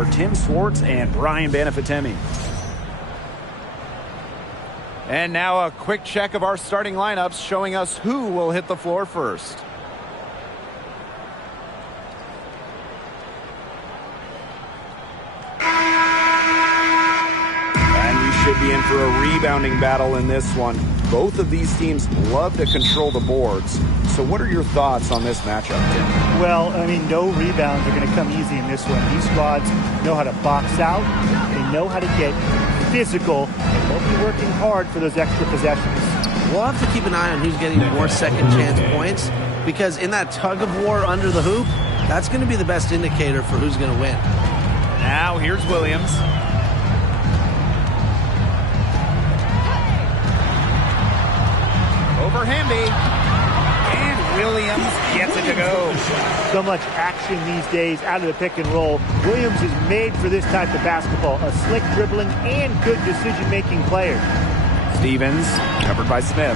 are Tim Swartz and Brian Banafitemi. And now a quick check of our starting lineups showing us who will hit the floor first. Should be in for a rebounding battle in this one. Both of these teams love to control the boards. So what are your thoughts on this matchup, Tim? Well, I mean, no rebounds are going to come easy in this one. These squads know how to box out. They know how to get physical. And they'll be working hard for those extra possessions. We'll have to keep an eye on who's getting more second chance points, because in that tug of war under the hoop, that's going to be the best indicator for who's going to win. Now here's Williams. Over Hamby, and Williams gets it to go. So much action these days out of the pick and roll. Williams is made for this type of basketball. A slick dribbling and good decision-making player. Stevens, covered by Smith.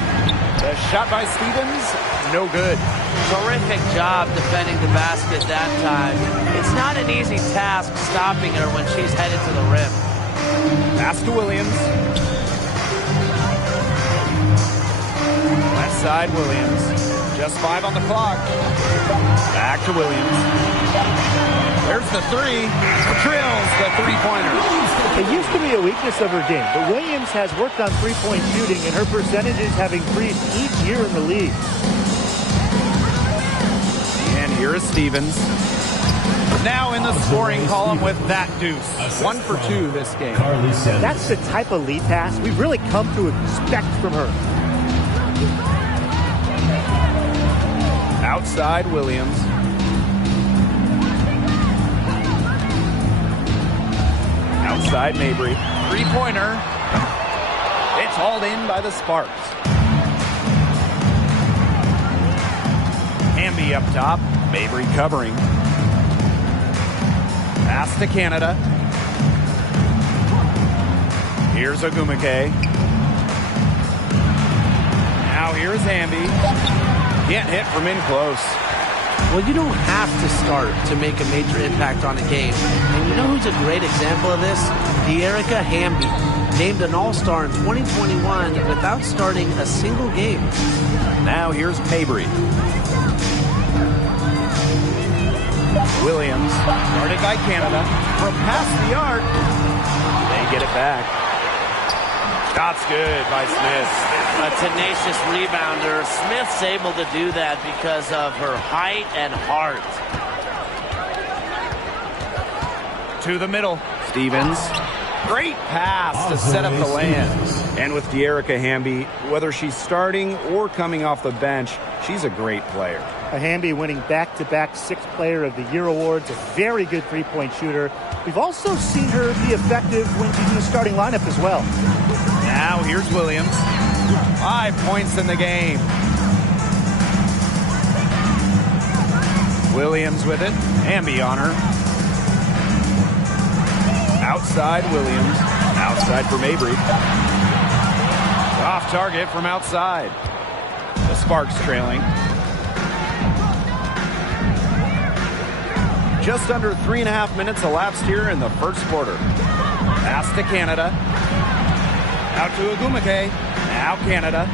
The shot by Stevens, no good. Terrific job defending the basket that time. It's not an easy task stopping her when she's headed to the rim. Pass to Williams. Left side, Williams. Just 5 on the clock. Back to Williams. There's the three. Drills the three-pointer. It used to be a weakness of her game, but Williams has worked on three-point shooting, and her percentages have increased each year in the league. And here is Stevens. Now in the scoring column with that deuce. 1 for 2 this game. That's the type of lead pass we've really come to expect from her. Outside Williams. Outside Mabry. Three-pointer. It's hauled in by the Sparks. Hamby up top. Mabry covering. Pass to Canada. Here's Ogumake. Now here's Hamby. Can't hit from in close. Well, you don't have to start to make a major impact on a game. And you know who's a great example of this? De'Erica Hamby, named an All-Star in 2021 without starting a single game. Now here's Mabry. Williams, guarded by Canada. From past the arc, they get it back. Shot's good by Smith. A tenacious rebounder. Smith's able to do that because of her height and heart. To the middle. Stevens. Great pass to set up the land. And with De'Erica Hamby, whether she's starting or coming off the bench, she's a great player. Hamby winning back-to-back Sixth Player of the Year awards. A very good three-point shooter. We've also seen her be effective when she's in the starting lineup as well. Now here's Williams. 5 points in the game. Williams with it. Hamby on her. Outside Williams. Outside for Mabry. Off target from outside. The Sparks trailing. Just under 3.5 minutes elapsed here in the first quarter. Pass to Canada. Out to Ogumake. Now Canada.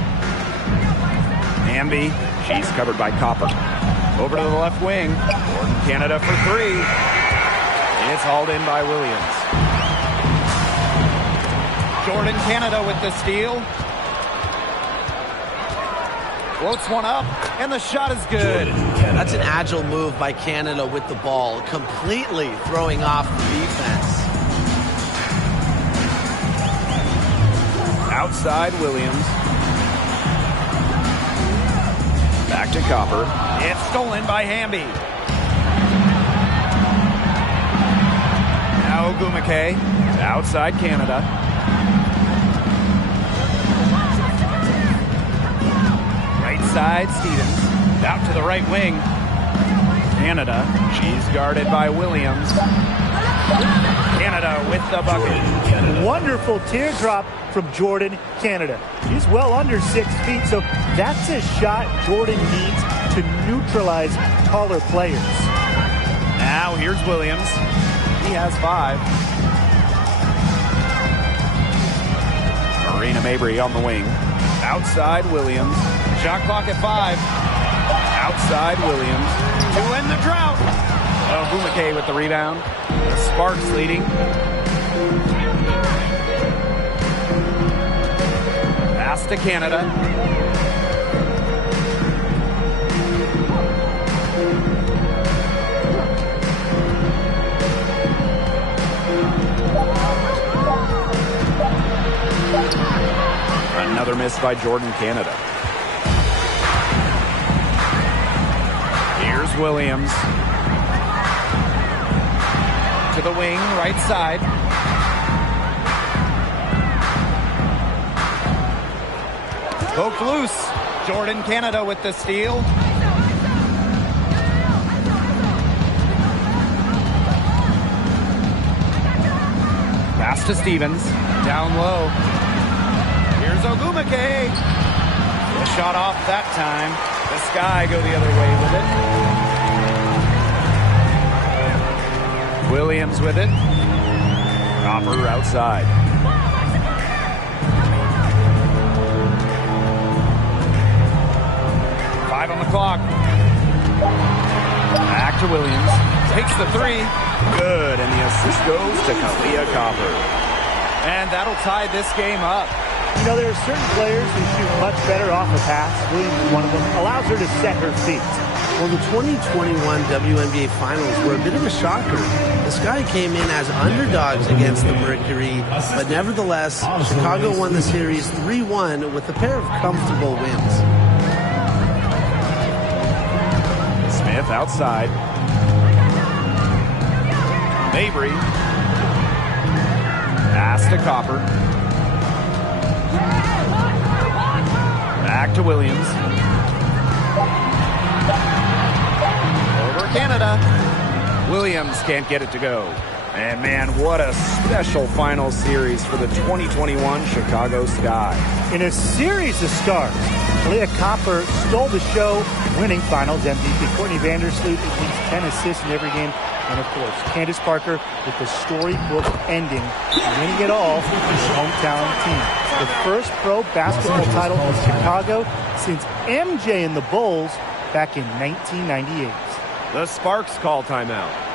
Hamby. She's covered by Copper. Over to the left wing. Jordan Canada for 3. It's hauled in by Williams. Jordan Canada with the steal. Floats one up, and the shot is good. That's an agile move by Canada with the ball, completely throwing off the defense. Outside Williams. Back to Copper. It's stolen by Hamby. Now Ogumake. Outside Canada. Right side Stevens. Out to the right wing. Canada. She's guarded by Williams. Canada with the bucket. Wonderful teardrop from Jordan Canada. She's well under 6 feet, so that's a shot Jordan needs to neutralize taller players. Now here's Williams. He has 5. Marina Mabry on the wing. Outside Williams. Shot clock at 5. Outside Williams. To end the drought. Ogumake with the rebound. The Sparks leading. Pass to Canada. Another miss by Jordan Canada. Here's Williams. To the wing, right side. Poked loose. Jordan Canada with the steal. Pass to Stevens. Down low. Here's Ogumake. The shot off that time. The Sky go the other way with it. Williams with it. Copper outside. On the clock. Back to Williams. Takes the 3. Good. And the assist goes to Kalia Copper. And that'll tie this game up. You know, there are certain players who shoot much better off a pass. Williams is one of them. Allows her to set her feet. Well, the 2021 WNBA Finals were a bit of a shocker. The Sky came in as underdogs against the Mercury, but nevertheless, Chicago won the series 3-1 with a pair of comfortable wins. Smith outside. Mabry. Pass to Copper. Back to Williams. Over Canada. Williams can't get it to go. And man, what a special final series for the 2021 Chicago Sky. In a series of stars, Kalia Copper stole the show, winning Finals MVP. Courtney Vandersloot at least 10 assists in every game. And of course, Candace Parker with the storybook ending, winning it all for her hometown team. The first pro basketball title in Chicago since MJ and the Bulls back in 1998. The Sparks call timeout.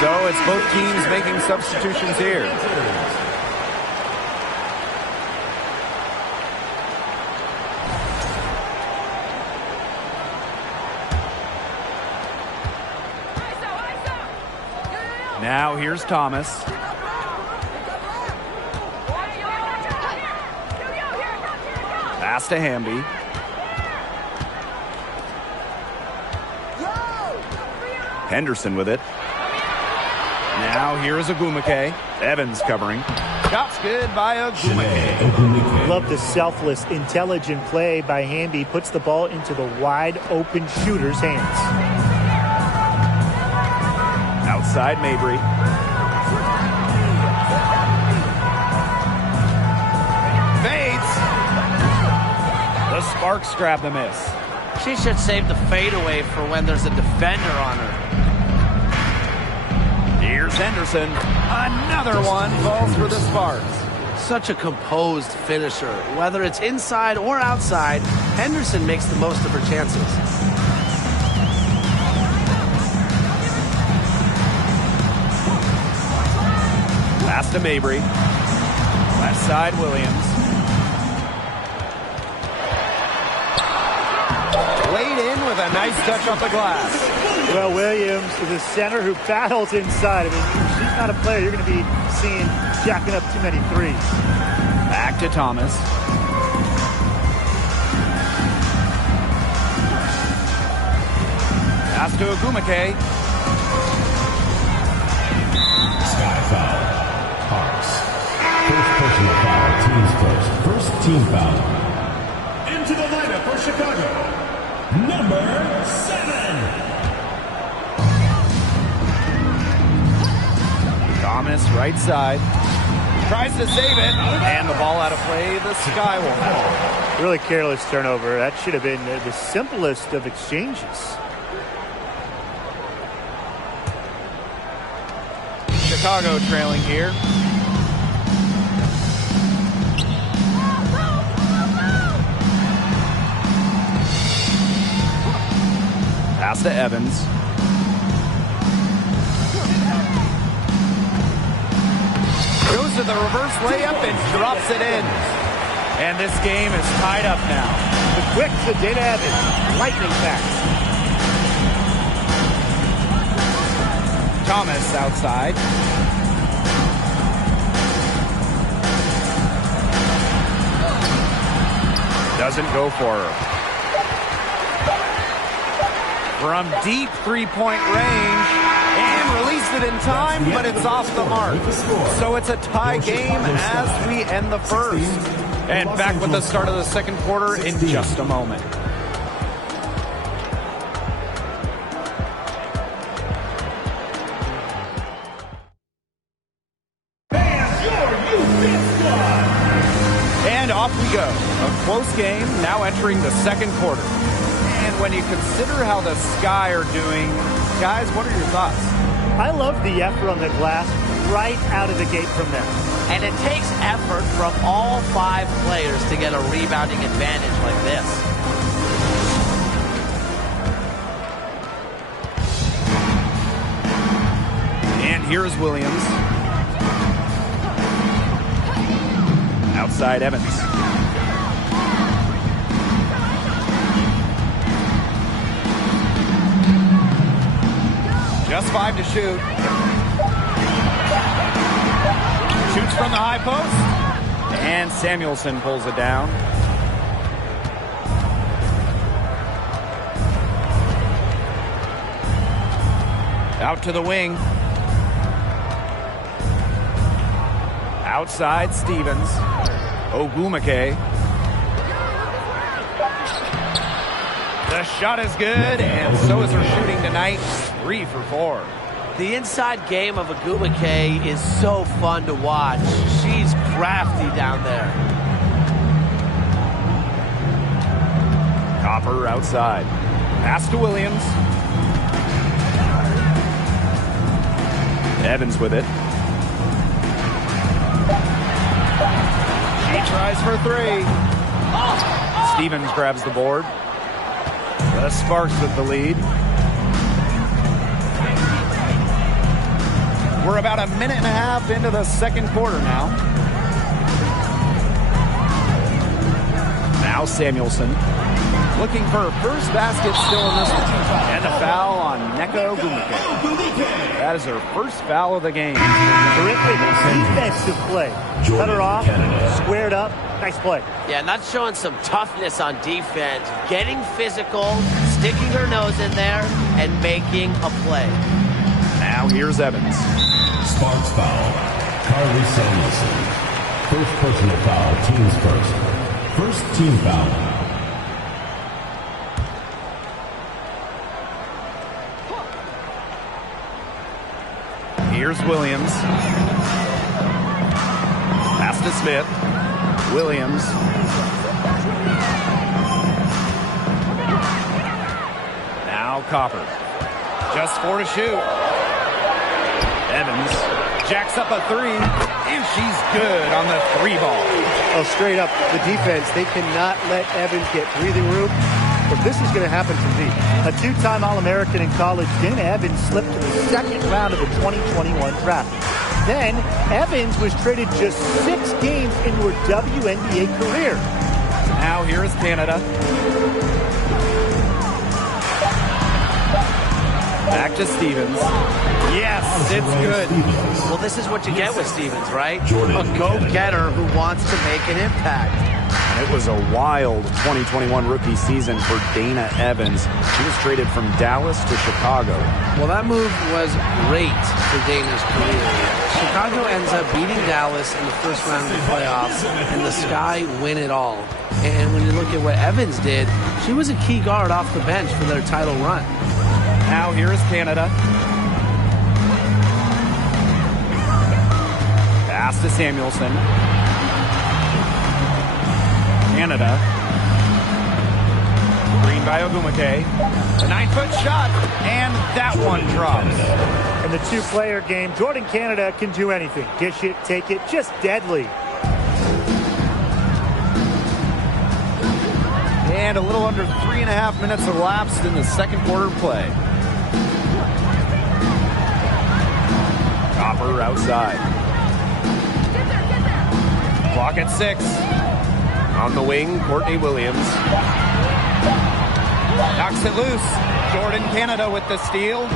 So it's both teams making substitutions here. Now here's Thomas. Pass to Hamby. Henderson with it. Now here is Ogumake. Evans covering. Shots good by Ogumake. Love the selfless, intelligent play by Hamby. Puts the ball into the wide open shooter's hands. Outside Mabry. Fades. The Sparks grab the miss. She should save the fadeaway for when there's a defender on her. Here's Henderson. Another one falls for the Sparks. Such a composed finisher. Whether it's inside or outside, Henderson makes the most of her chances. Pass to Mabry. Left side, Williams. Laid in with a nice touch off the glass. Well, Williams is a center who battles inside. I mean, she's not a player you're going to be seeing jacking up too many threes. Back to Thomas. Pass to Ogumake. Sky foul. Sparks. First personal foul. Teams first. First team foul. Into the lineup for Chicago. Number 7. Thomas, right side. Tries to save it. And the ball out of play. The Sky will fall. Really careless turnover. That should have been the simplest of exchanges. Chicago trailing here. Pass to Evans. Goes to the reverse layup and drops it in. And this game is tied up now. The quick to Dana Evans. Lightning fast. Thomas outside. Doesn't go for her. From deep three-point range. And released it in time, but it's off the mark. So it's a tie game as we end the first. And back with the start of the second quarter in just a moment. And off we go. A close game now entering the second quarter. And when you consider how the Sky are doing, guys, what are your thoughts? I love the effort on the glass right out of the gate from them. And it takes effort from all 5 players to get a rebounding advantage like this. And here's Williams. Outside Evans. Just 5 to shoot. Shoots from the high post. And Samuelson pulls it down. Out to the wing. Outside Stevens. Ogumake. The shot is good, and so is her shooting tonight. 3 for 4. The inside game of Ogumake is so fun to watch. She's crafty down there. Copper outside. Pass to Williams. Evans with it. She tries for 3. Stevens grabs the board. The Sparks with the lead. We're about a minute and a half into the second quarter now. Now Samuelson looking for her first basket still in this one. And a foul on Nneka Ogumake. That is her first foul of the game. Terrific defensive play. Cut her off, squared up. Nice play. Yeah, and that's showing some toughness on defense. Getting physical, sticking her nose in there, and making a play. Now here's Evans. Sparks foul. Carly Samuelson. First personal foul. Teams first. First team foul. Here's Williams. Pass to Smith. Williams. Now Copper. Just 4 to shoot. Evans jacks up a 3. And she's good on the 3-ball. Oh, straight up, the defense, they cannot let Evans get breathing room. But this is going to happen from deep. A two-time All-American in college, Dana Evans slipped to the second round of the 2021 draft. Then, Evans was traded just 6 games into her WNBA career. Now here is Canada. Back to Stevens. Yes, it's good. Well, this is what you get with Stevens, right? A go-getter who wants to make an impact. It was a wild 2021 rookie season for Dana Evans. She was traded from Dallas to Chicago. Well, that move was great for Dana's career. Chicago ends up beating Dallas in the first round of the playoffs, and the Sky win it all. And when you look at what Evans did, she was a key guard off the bench for their title run. Now here is Canada. Pass to Samuelson. Canada. Green by Ogumake. A 9-foot shot, and that one drops. In the two-player game, Jordan Canada can do anything. Dish it, take it, just deadly. And a little under 3.5 minutes elapsed in the second quarter play. Copper outside. Clock at 6. On the wing, Courtney Williams. Knocks it loose. Jordan Canada with the steal.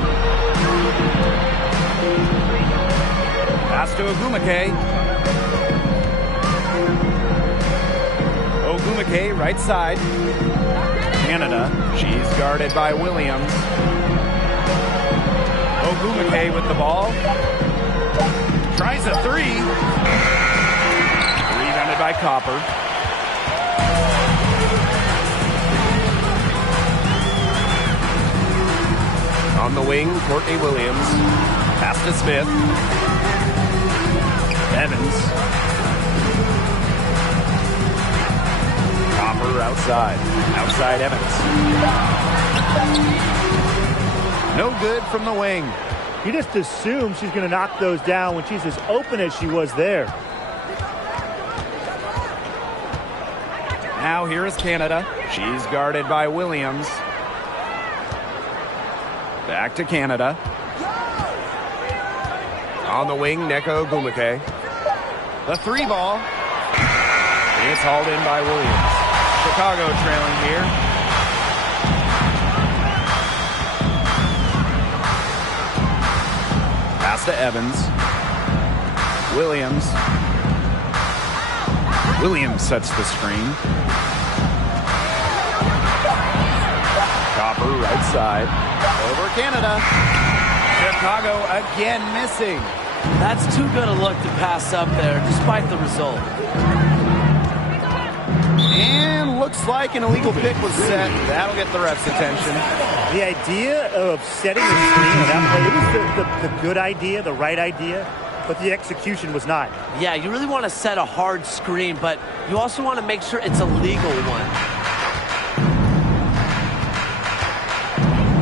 Pass to Ogumake. Ogumake, right side. Canada. She's guarded by Williams. Ogumake with the ball. Tries a 3. Rebounded by Copper. On the wing, Courtney Williams. Pass to Smith. Evans. Copper outside. Outside Evans. No good from the wing. You just assume she's going to knock those down when she's as open as she was there. Now here is Canada. She's guarded by Williams. Back to Canada. On the wing, Neko Ogumake. The 3-ball. It's hauled in by Williams. Chicago trailing here. Pass to Evans. Williams. Williams sets the screen. Copper right side. Over Canada. Chicago again missing. That's too good a look to pass up there, despite the result. And looks like an illegal pick was set. That'll get the ref's attention. The idea of setting the screen on that play, it was the good idea, the right idea, but the execution was not. Yeah, you really want to set a hard screen, but you also want to make sure it's a legal one.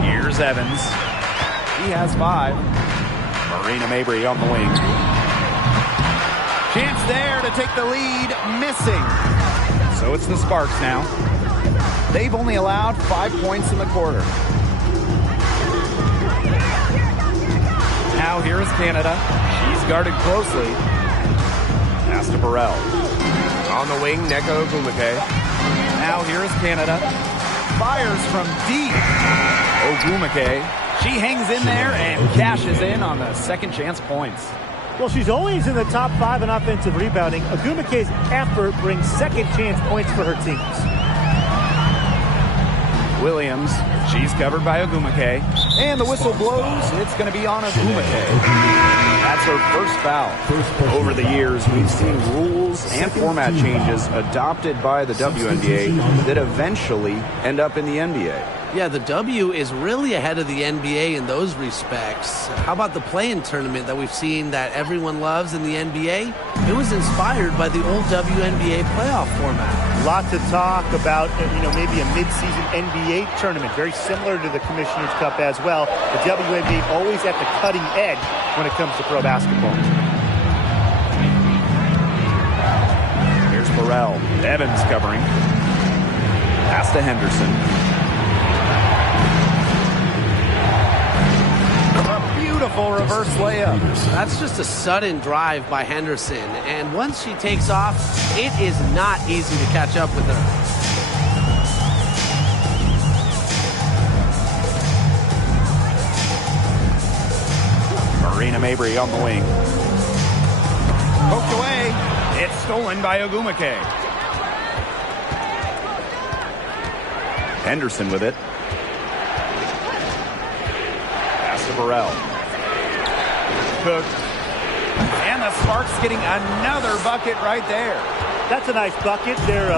Here's Evans. He has 5. Marina Mabry on the wing. Chance there to take the lead. Missing. So it's the Sparks now. They've only allowed 5 points in the quarter. Now here is Canada. She's guarded closely. Pass to Burrell. On the wing, Neko Ogumake. Now here is Canada. Fires from deep. Ogumake. She hangs in there and cashes in on the second chance points. Well, she's always in the top 5 in offensive rebounding. Ogumake's effort brings second chance points for her teams. Williams, she's covered by Ogumake. And the whistle blows. It's going to be on Ogumake. That's her first foul. Over the years, we've seen rules and format changes adopted by the WNBA that eventually end up in the NBA. Yeah, the W is really ahead of the NBA in those respects. How about the play-in tournament that we've seen that everyone loves in the NBA? It was inspired by the old WNBA playoff format. Lots of talk about, maybe a mid-season NBA tournament, very similar to the Commissioner's Cup as well. The WNBA always at the cutting edge when it comes to pro basketball. Burrell. Evans covering. Pass to Henderson. A beautiful reverse layup. That's just a sudden drive by Henderson. And once she takes off, it is not easy to catch up with her. Marina Mabry on the wing. Poked away. It's stolen by Ogumake. Henderson with it. Pass to Burrell. Cook. And the Sparks getting another bucket right there. That's a nice bucket. They're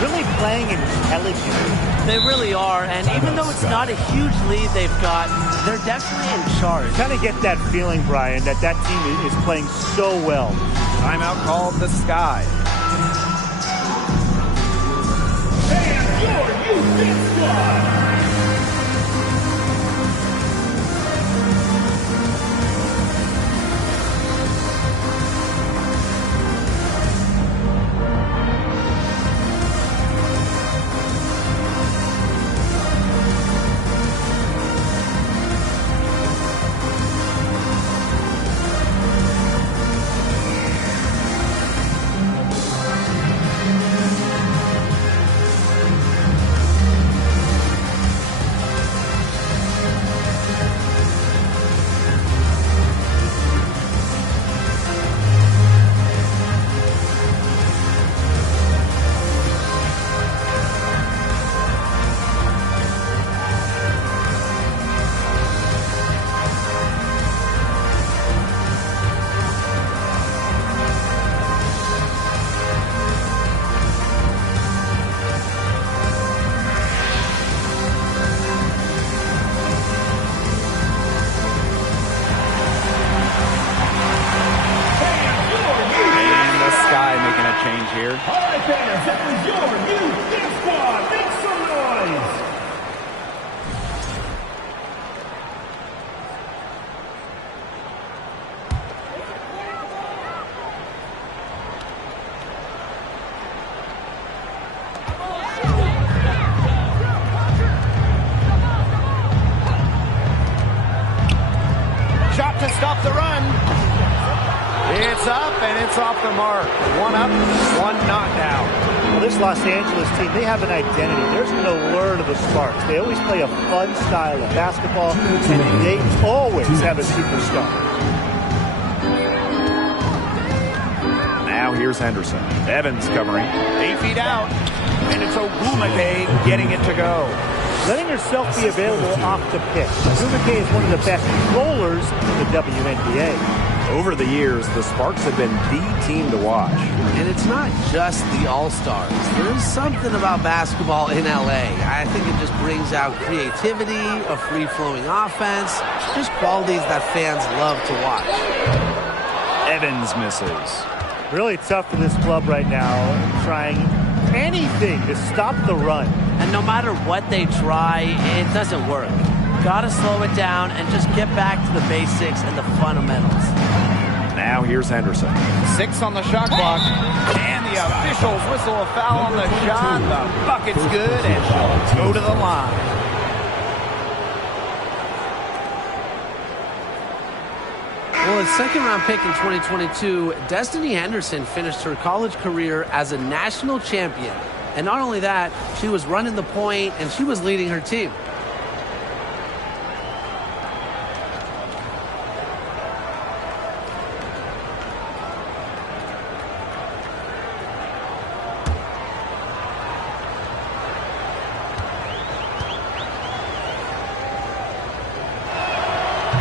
really playing intelligently. They really are, and even though it's not a huge lead they've got, they're definitely in charge. Kind of get that feeling, Brian, that team is playing so well. Timeout called the Sky. And your Houston squad. Here. All right, fans, that was your Houston squad. Make some noise. Shot to stop the run. It's up and it's off the mark. One up, one not down. Well, this Los Angeles team, they have an identity. There's no lure to the Sparks. They always play a fun style of basketball, and they always have a superstar. Now here's Henderson. Evans covering. 8 feet out. And it's Ogumake getting it to go. Letting herself be available off the pitch. Ogumake is one of the best rollers in the WNBA. Over the years, the Sparks have been the team to watch. And it's not just the All-Stars. There's something about basketball in LA. I think it just brings out creativity, a free-flowing offense, just qualities that fans love to watch. Evans misses. Really tough for this club right now, trying anything to stop the run. And no matter what they try, it doesn't work. Gotta slow it down and just get back to the basics and the fundamentals. Now here's Henderson. 6 on the shot clock. And the officials whistle a foul on the shot. The bucket's good and she'll go to the line. Well, a second-round pick in 2022, Destiny Henderson finished her college career as a national champion. And not only that, she was running the point and she was leading her team.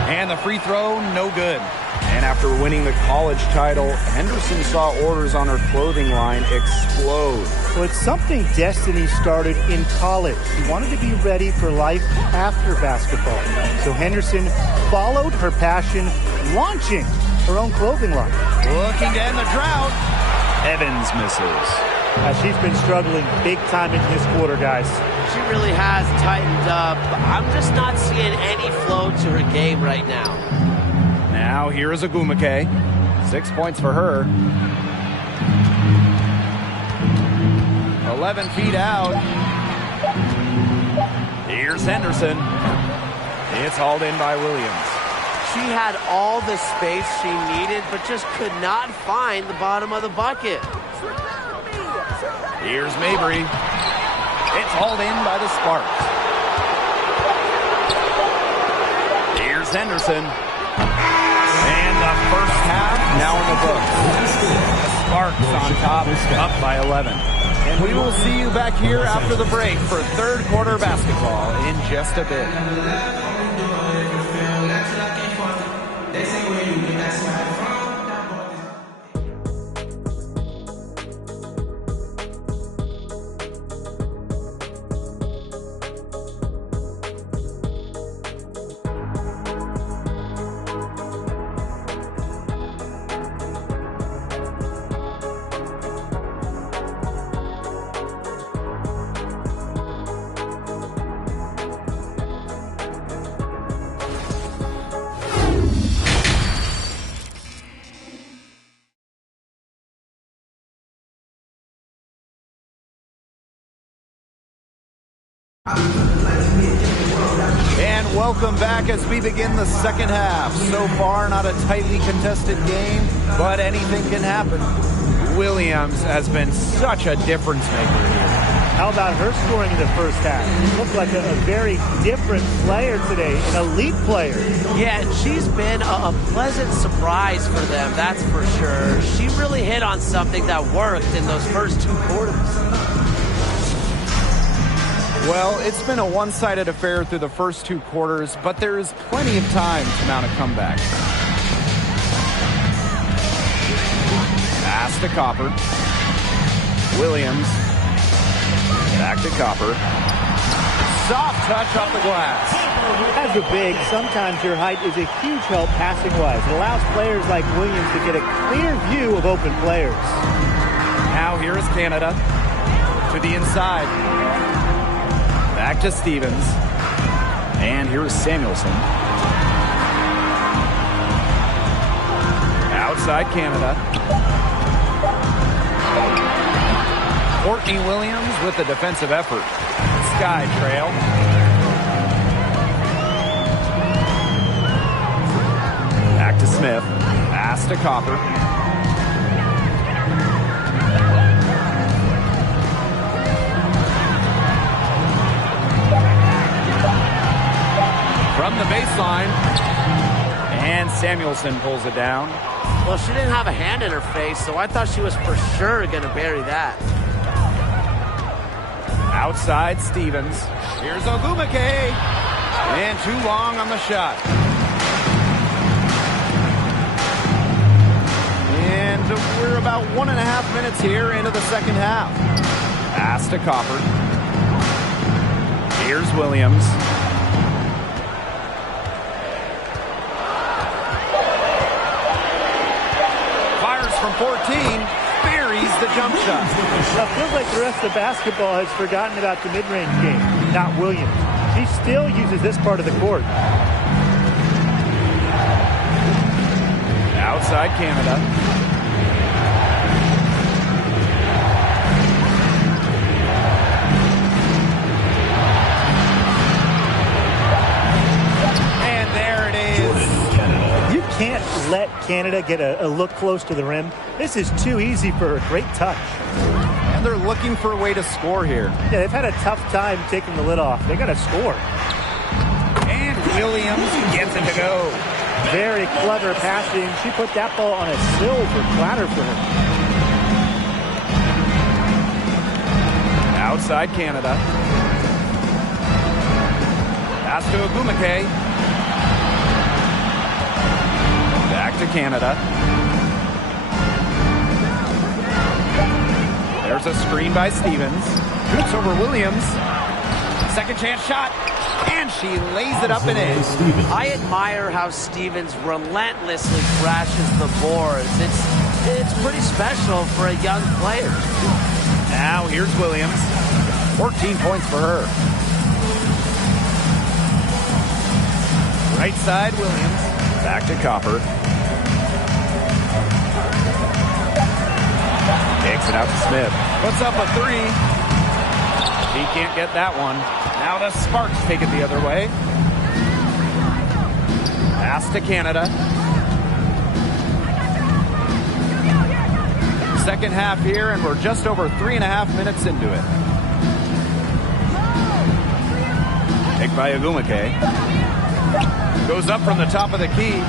And the free throw, no good. And after winning the college title, Henderson saw orders on her clothing line explode. Well, it's something Destiny started in college. She wanted to be ready for life after basketball. So Henderson followed her passion, launching her own clothing line. Looking to end the drought. Evans misses. She's been struggling big time in this quarter, guys. She really has tightened up. I'm just not seeing any flow to her game right now. Now here is Ogumake. 6 points for her. 11 feet out. Here's Henderson. It's hauled in by Williams. She had all the space she needed, but just could not find the bottom of the bucket. Here's Mabry. It's hauled in by the Sparks. Here's Henderson. And the first half now in the books. The Sparks on top, up by 11. And we will see you back here after the break for third quarter basketball in just a bit. And welcome back as we begin the second half. So far, not a tightly contested game, but anything can happen. Williams has been such a difference maker here. How about her scoring in the first half? She looked like a very different player today, an elite player. Yeah, and she's been a pleasant surprise for them, that's for sure. She really hit on something that worked in those first two quarters. Well, it's been a one-sided affair through the first two quarters, but there is plenty of time to mount a comeback. Pass to Copper. Williams. Back to Copper. Soft touch off the glass. As a big, sometimes your height is a huge help passing-wise. It allows players like Williams to get a clear view of open players. Now here is Canada. To the inside. Back to Stevens. And here is Samuelson. Outside Canada. Courtney Williams with the defensive effort. Sky trail. Back to Smith. Pass to Copper. From the baseline. And Samuelson pulls it down. Well, she didn't have a hand in her face, so I thought she was for sure going to bury that. Outside Stevens. Here's Ogumake. And too long on the shot. And we're about 1.5 minutes here into the second half. Pass to Copper. Here's Williams. From 14, buries the jump shot. Well, it feels like the rest of the basketball has forgotten about the mid-range game, not Williams. She still uses this part of the court. Outside Canada. And there it is. You can't let Canada get a look close to the rim. This is too easy for her. Great touch. And they're looking for a way to score here. Yeah, they've had a tough time taking the lid off. They got to score. And Williams gets it to go. Very clever passing. She put that ball on a silver platter for her. Outside Canada. Pass to Ogumake. Back to Canada. There's a screen by Stevens. Shoots over Williams. Second chance shot. And she lays it up and in. I admire how Stevens relentlessly crashes the boards. It's pretty special for a young player. Now here's Williams. 14 points for her. Right side, Williams. Back to Copper. Takes it out to Smith. Puts up a three. He can't get that one. Now the Sparks take it the other way. Pass to Canada. Second half here, and we're just over 3.5 minutes into it. Take by Ogumake. Goes up from the top of the key.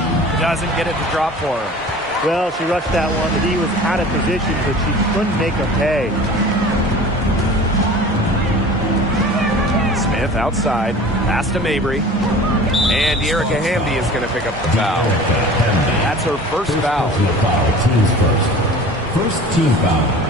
Doesn't get it to drop for her. Well, she rushed that one. The D was out of position, but she couldn't make a pay. Smith outside. Pass to Mabry. And Erica Hamby is going to pick up the foul. That's her first foul. Teams first. First team foul.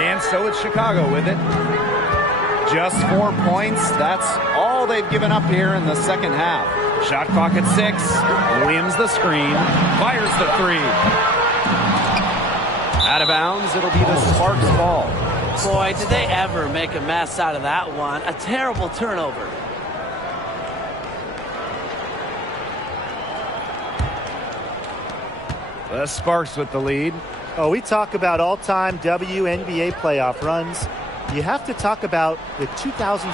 And so it's Chicago with it. Just 4 points. That's all they've given up here in the second half. Shot clock at 6. Williams the screen. Fires the 3. Out of bounds. It'll be the Sparks ball. Boy, did they ever make a mess out of that one. A terrible turnover. The Sparks with the lead. Oh, we talk about all-time WNBA playoff runs. You have to talk about the 2014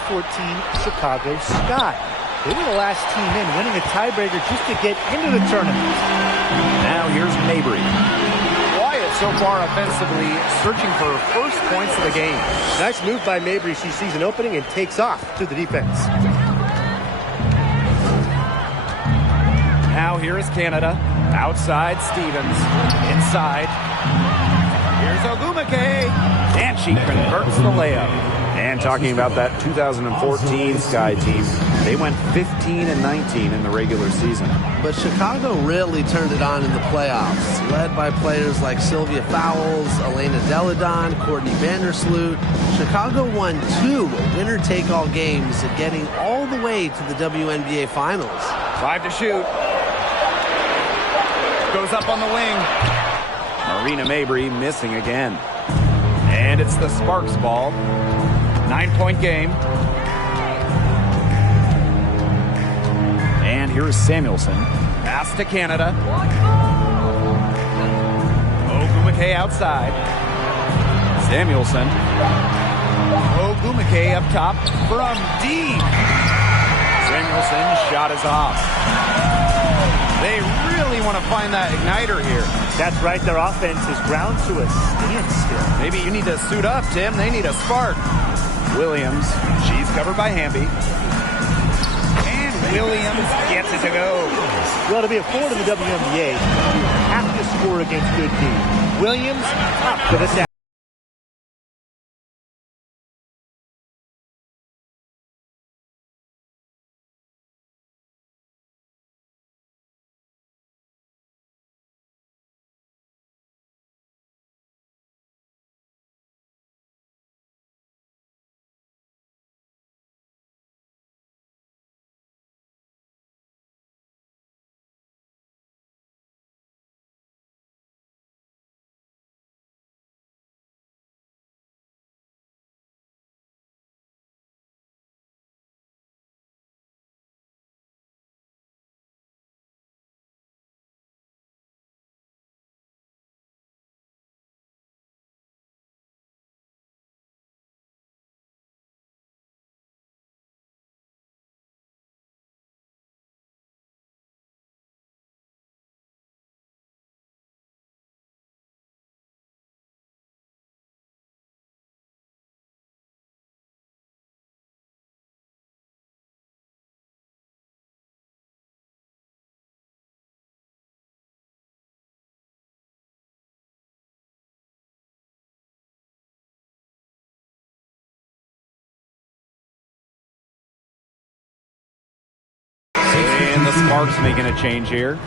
Chicago Sky. They were the last team in, winning a tiebreaker just to get into the tournament. Now here's Mabry. Quiet so far offensively, searching for her first points of the game. Nice move by Mabry. She sees an opening and takes off to the defense. Now here is Canada. Outside Stevens. Inside. Here's Ogumake. And she converts the layup. And talking about that 2014 Sky team, they went 15-19 in the regular season. But Chicago really turned it on in the playoffs, led by players like Sylvia Fowles, Elena Deladon, Courtney Vandersloot. Chicago won 2 winner-take-all games, getting all the way to the WNBA Finals. 5 to shoot. Goes up on the wing. Marina Mabry missing again. And it's the Sparks ball. 9-point game. And here is Samuelson. Pass to Canada. Ogumake outside. Samuelson. Ogumake up top from deep. Samuelson's shot is off. They really want to find that igniter here. That's right. Their offense is ground to a standstill. Maybe you need to suit up, Tim. They need a spark. Williams. She's covered by Hamby. And Williams gets it to go. Well, to be a forward in the WNBA, you have to score against good teams. Williams up to the sack. And the Sparks making a change here.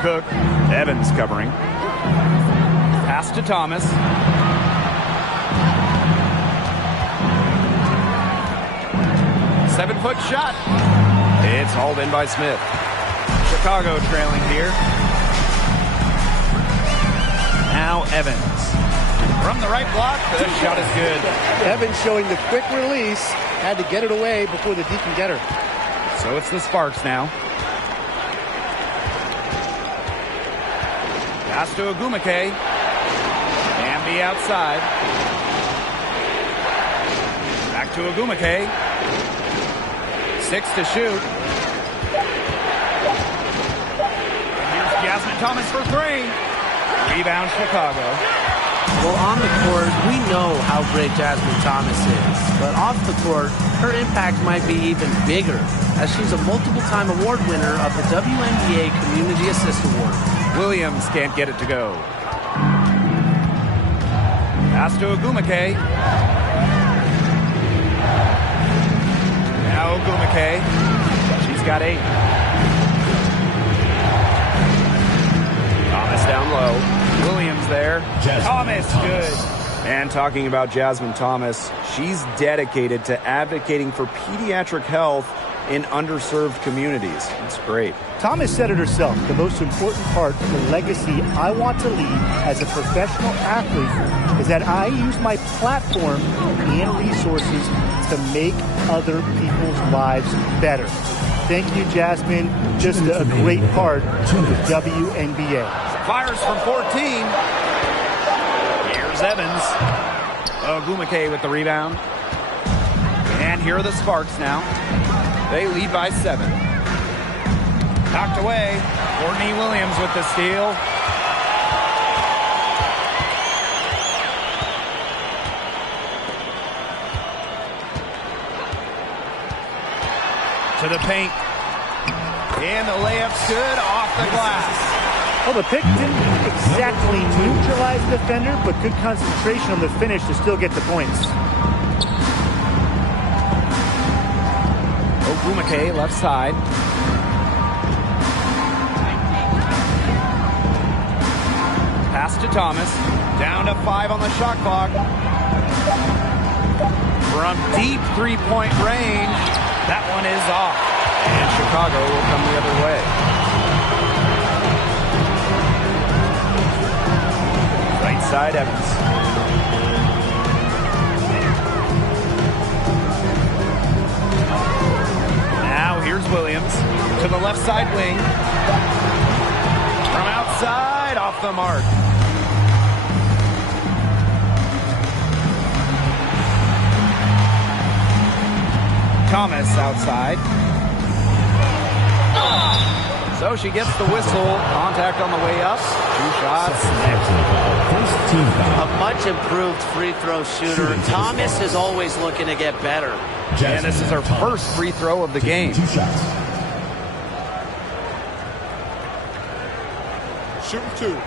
Cook, Evans covering. Pass to Thomas. Seven-foot shot. It's hauled in by Smith. Chicago trailing here. Now Evans. From the right block, the shot is good. Evans showing the quick release. Had to get it away before the D can get her. So it's the Sparks now. Pass to Ogumake. Hamby outside. Back to Ogumake. 6 to shoot. And here's Jasmine Thomas for 3. Rebound Chicago. Well, on the court, we know how great Jasmine Thomas is. But off the court, her impact might be even bigger, as she's a multiple-time award winner of the WNBA Community Assist Award. Williams can't get it to go. Pass to Ogumake. Now Ogumake. She's got 8. Thomas down low. Williams there. Thomas, good. And talking about Jasmine Thomas, she's dedicated to advocating for pediatric health in underserved communities. It's great. Thomas said it herself. The most important part of the legacy I want to leave as a professional athlete is that I use my platform and resources to make other people's lives better. Thank you, Jasmine. Just a great part of the WNBA. Fires from 14. Here's Evans. Ogumake with the rebound. And here are the Sparks now. They lead by 7. Knocked away. Courtney Williams with the steal. To the paint. And the layup's good off the glass. Well, the pick didn't exactly neutralize the defender, but good concentration on the finish to still get the points. Ogumake left side. Pass to Thomas. Down to 5 on the shot clock. From deep three-point range, that one is off. And Chicago will come the other way. Right side, Evans. Now here's Williams to the left side wing. From outside, off the mark. Thomas outside. So she gets the whistle. Contact on the way up. 2 shots. A much improved free throw shooter. Thomas is always looking to get better. And this is her first free throw of the game. 2 shots. Shooting 2.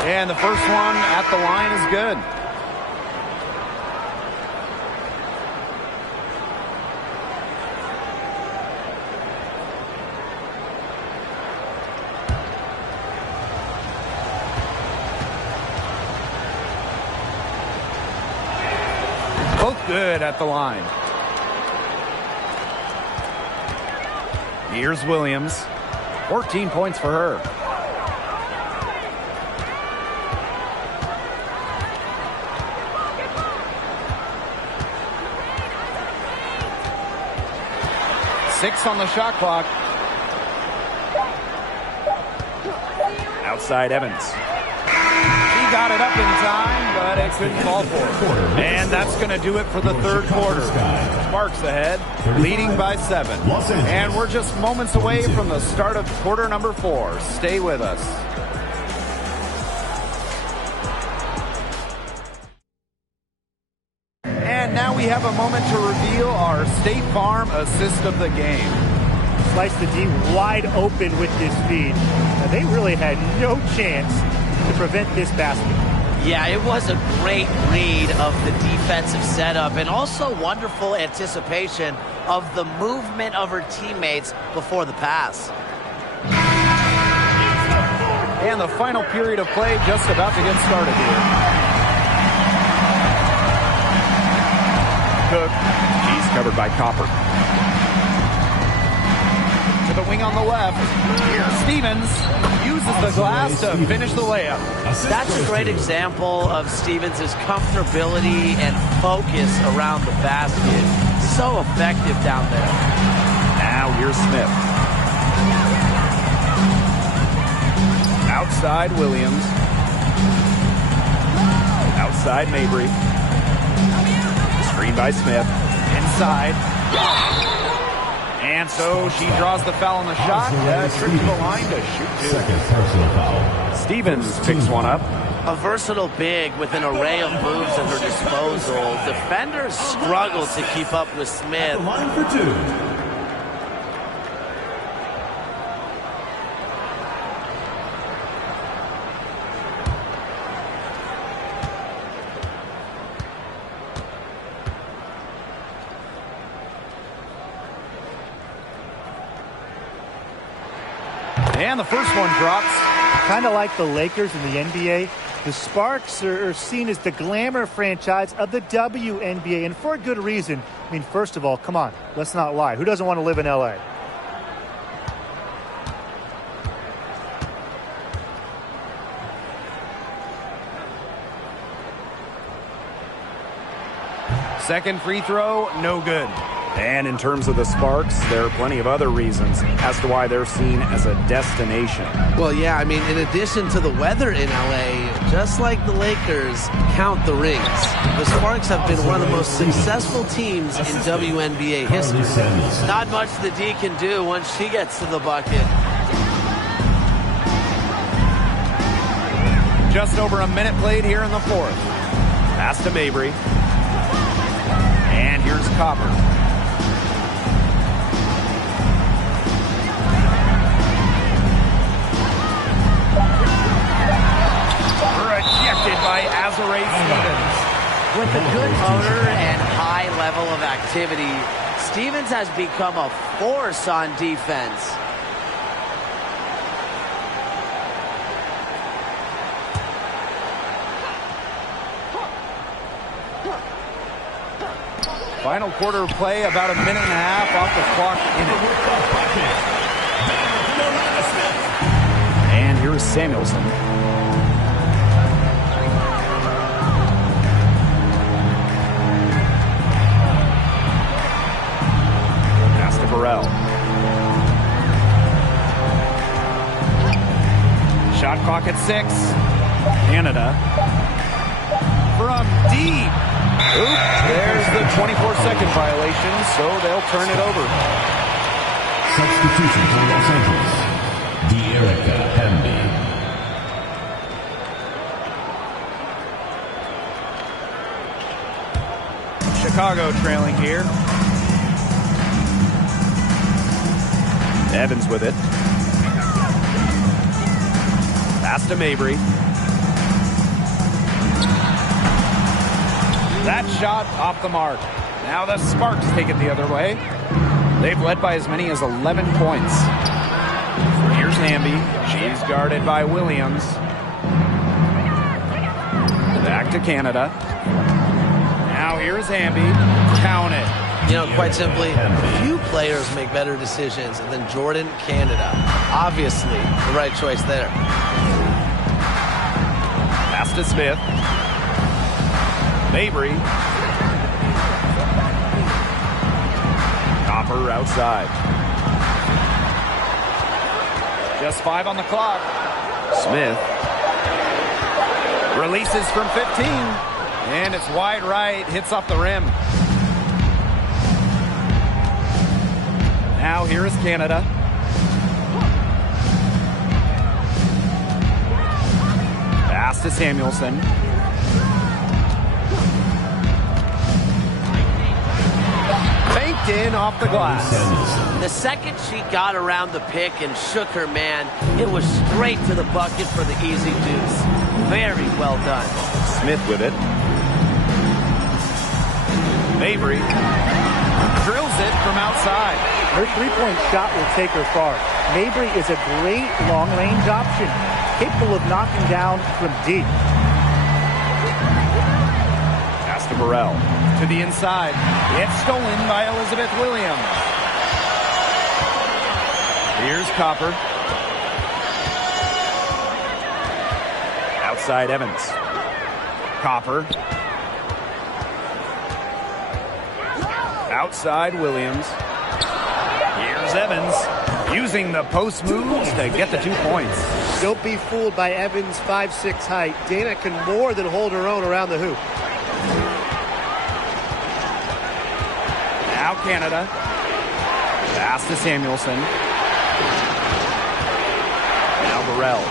And the first one at the line is good. Both good at the line. Here's Williams. 14 points for her. Six on the shot clock. Outside Evans. She got it up in time, but it couldn't fall for her. And that's going to do it for the third quarter. Sparks ahead, leading by 7. And we're just moments away from the start of quarter number 4. Stay with us. And now we have a moment to reveal our State Farm assist of the game. Slice the D wide open with this feed. Now, they really had no chance to prevent this basket. Yeah, it was a great read of the defensive setup and also wonderful anticipation of the movement of her teammates before the pass. And And the final period of play just about to get started here. Cook. She's covered by Copper. To the wing on the left. Here's Stevens. Uses the glass to finish the layup. That's a great example of Stevens' comfortability and focus around the basket. So effective down there. Now here's Smith. Outside Williams. Outside Mabry. Screen by Smith. Inside. And so she draws the foul on the shot. Trip to the line to shoot two. Second personal foul. Stevens picks one up. A versatile big with an array of moves at her disposal. Defenders struggle to keep up with Smith. Line for two. And the first one drops. Kind of like the Lakers in the NBA, the Sparks are seen as the glamour franchise of the WNBA, and for a good reason. I mean, first of all, come on, let's not lie. Who doesn't want to live in LA? Second free throw, no good. And in terms of the Sparks, there are plenty of other reasons as to why they're seen as a destination. Well, yeah, I mean, in addition to the weather in LA, just like the Lakers, count the rings. The Sparks have been one of the most successful teams in WNBA history. Not much the D can do once she gets to the bucket. Just over a minute played here in the fourth. Pass to Mabry. And here's Copper. Rejected by Azare Stevens. With a good motor and high level of activity, Stevens has become a force on defense. Final quarter of play, about a minute and a half off the clock in it. And here's Samuelson. Pass to Burrell. Shot clock at 6. Canada from deep. Oops, there's the 24-second violation, so they'll turn it over. Substitution for Los Angeles. De'Erica Hamby. Chicago trailing here. Evans with it. Pass to Mabry. That shot off the mark. Now the Sparks take it the other way. They've led by as many as 11 points. Here's Hamby. She's guarded by Williams. Back to Canada. Now here's Hamby. Count it. You know, quite simply, few players make better decisions than Jordan Canada. Obviously, the right choice there. Pass to Smith. Mabry. Copper outside. Just 5 on the clock. Smith releases from 15. And it's wide right. Hits off the rim. Now here is Canada. Pass to Samuelson. Faked in off the glass. The second she got around the pick and shook her man, it was straight to the bucket for the easy deuce. Very well done. Smith with it. Mabry drills it from outside. Her three-point shot will take her far. Mabry is a great long-range option. capable of knocking down from deep. Pass to Burrell. To the inside. It's stolen by Elizabeth Williams. Here's Copper. Outside Evans. Copper. Outside Williams. Here's Evans. Using the post moves to get the 2 points. Don't be fooled by Evans' 5'6" height. Dana can more than hold her own around the hoop. Now Canada. Pass to Samuelson. Now Burrell.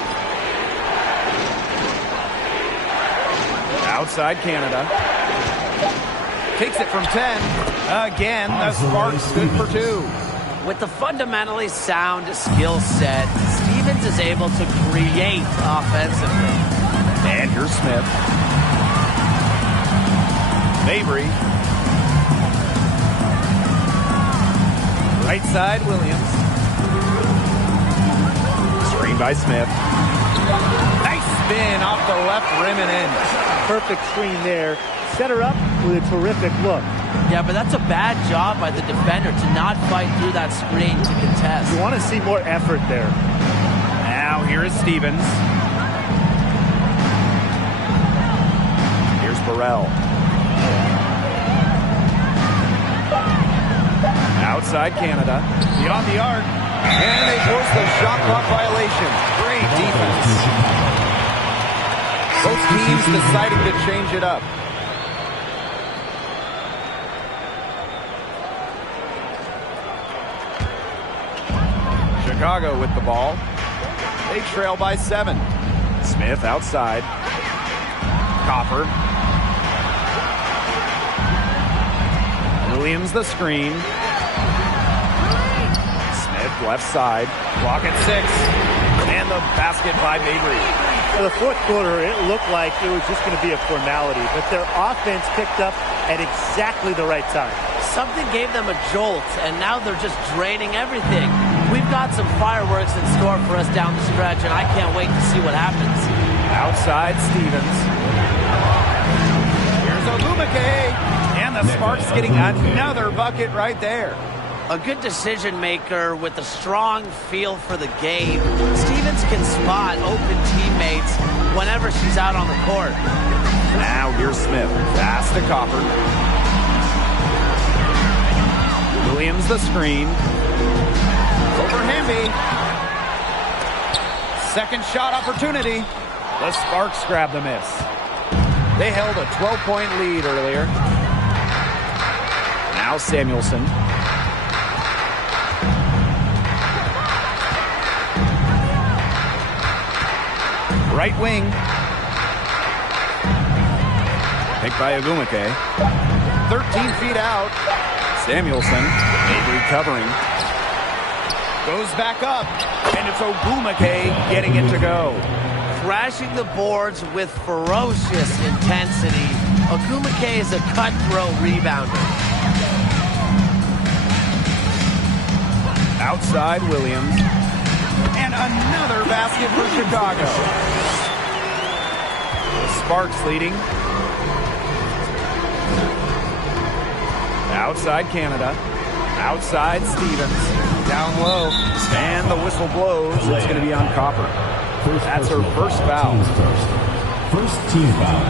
Outside Canada. Takes it from 10. Again, the Sparks good for 2. With the fundamentally sound skill set, Stevens is able to create offensively. And here's Smith. Mabry. Right side, Williams. Screen by Smith. Nice spin off the left rim and in. Perfect screen there. Set her up with a terrific look. Yeah, but that's a bad job by the defender to not fight through that screen to contest. You want to see more effort there. Now here is Stevens. Here's Burrell. Outside Canada. Beyond the arc. And they force the shot clock violation. Great defense. Both teams deciding to change it up. Chicago with the ball. They trail by 7. Smith outside. Copper. Williams the screen. Smith left side. Clock at 6. And the basket by Mabry. For the fourth quarter, it looked like it was just going to be a formality, but their offense picked up at exactly the right time. Something gave them a jolt, and now they're just draining everything. We've got some fireworks in store for us down the stretch, and I can't wait to see what happens. Outside Stevens. Here's Ogumake. And the Sparks getting another bucket right there. A good decision maker with a strong feel for the game. Stevens can spot open teammates whenever she's out on the court. Now here's Smith. Pass to Copper. Williams the screen. Over Hamby. Second shot opportunity. The Sparks grab the miss. They held a 12-point lead earlier. Now Samuelson. Right wing. Picked by Ogumake. 13 feet out. Samuelson. Mabry covering. Goes back up. And it's Ogumake getting it to go. Crashing the boards with ferocious intensity. Ogumake is a cutthroat rebounder. Outside Williams. And another basket for Chicago. The Sparks leading. Outside Canada. Outside Stevens. Down low. And the whistle blows. It's going to be on Copper. That's her first foul. First team foul.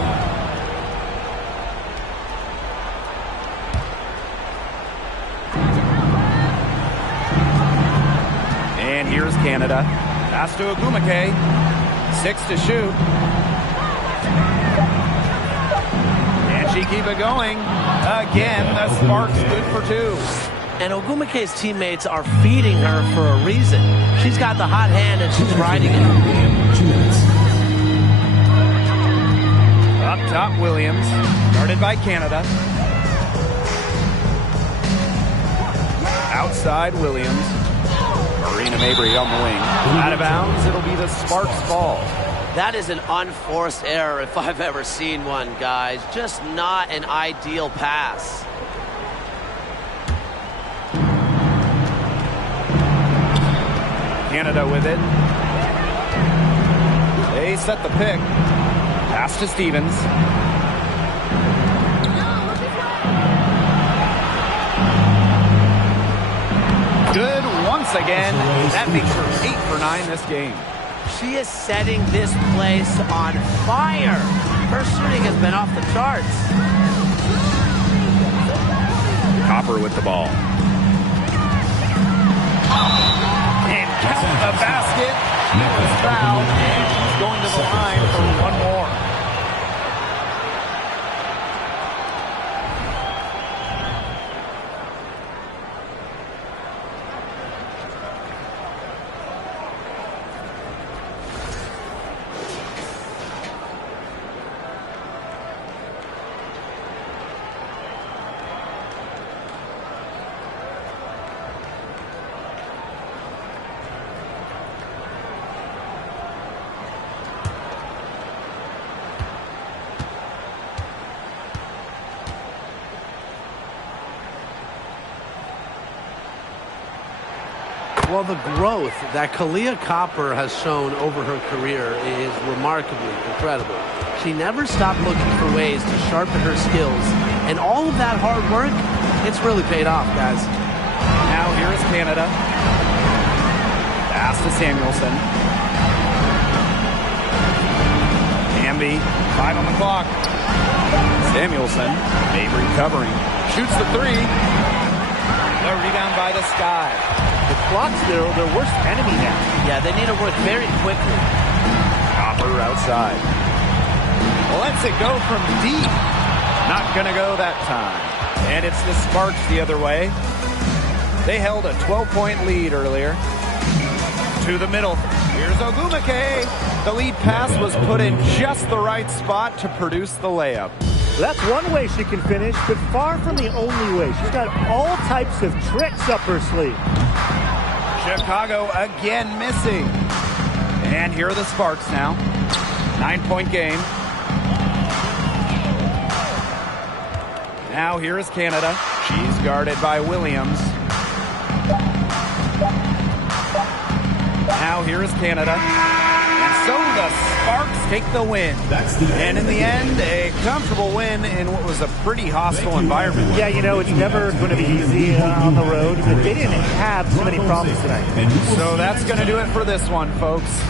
And here's Canada. Pass to Ogumake. 6 to shoot. And she keep it going. Again, the Sparks good for 2. And Ogumake's teammates are feeding her for a reason. She's got the hot hand and she's riding it. Up top, Williams. Guarded by Canada. Outside, Williams. Marina Mabry on the wing. Out of bounds, it'll be the Sparks ball. That is an unforced error if I've ever seen one, guys. Just not an ideal pass. Canada with it. they set the pick. Pass to Stevens. Good once again. That makes her 8 for 9 this game. She is setting this place on fire. Her shooting has been off the charts. Copper with the ball. And count the basket. She was fouled, and she's going to the line for one more. Well, the growth that Kahleah Copper has shown over her career is remarkably incredible. She never stopped looking for ways to sharpen her skills, and all of that hard work, it's really paid off, guys. Now here is Canada. Pass to Samuelson. Hamby, 5 on the clock. Samuelson, Mabry covering. Shoots the 3. The rebound by the Sky. The clock's their worst enemy now. Yeah, they need to work very quickly. Copper outside. Lets it go from deep. Not going to go that time. And it's the Sparks the other way. They held a 12-point lead earlier. To the middle. Here's Ogumake. The lead pass was put in just the right spot to produce the layup. That's one way she can finish, but far from the only way. She's got all types of tricks up her sleeve. Chicago again missing. And here are the Sparks now. 9-point game. Now here is Canada. She's guarded by Williams. Now here is Canada. And so the Sparks take the win. And in the end, a comfortable win in what was a pretty hostile environment. Yeah, you know, it's never going to be easy on the road, but they didn't have too many problems tonight. So that's going to do it for this one, folks.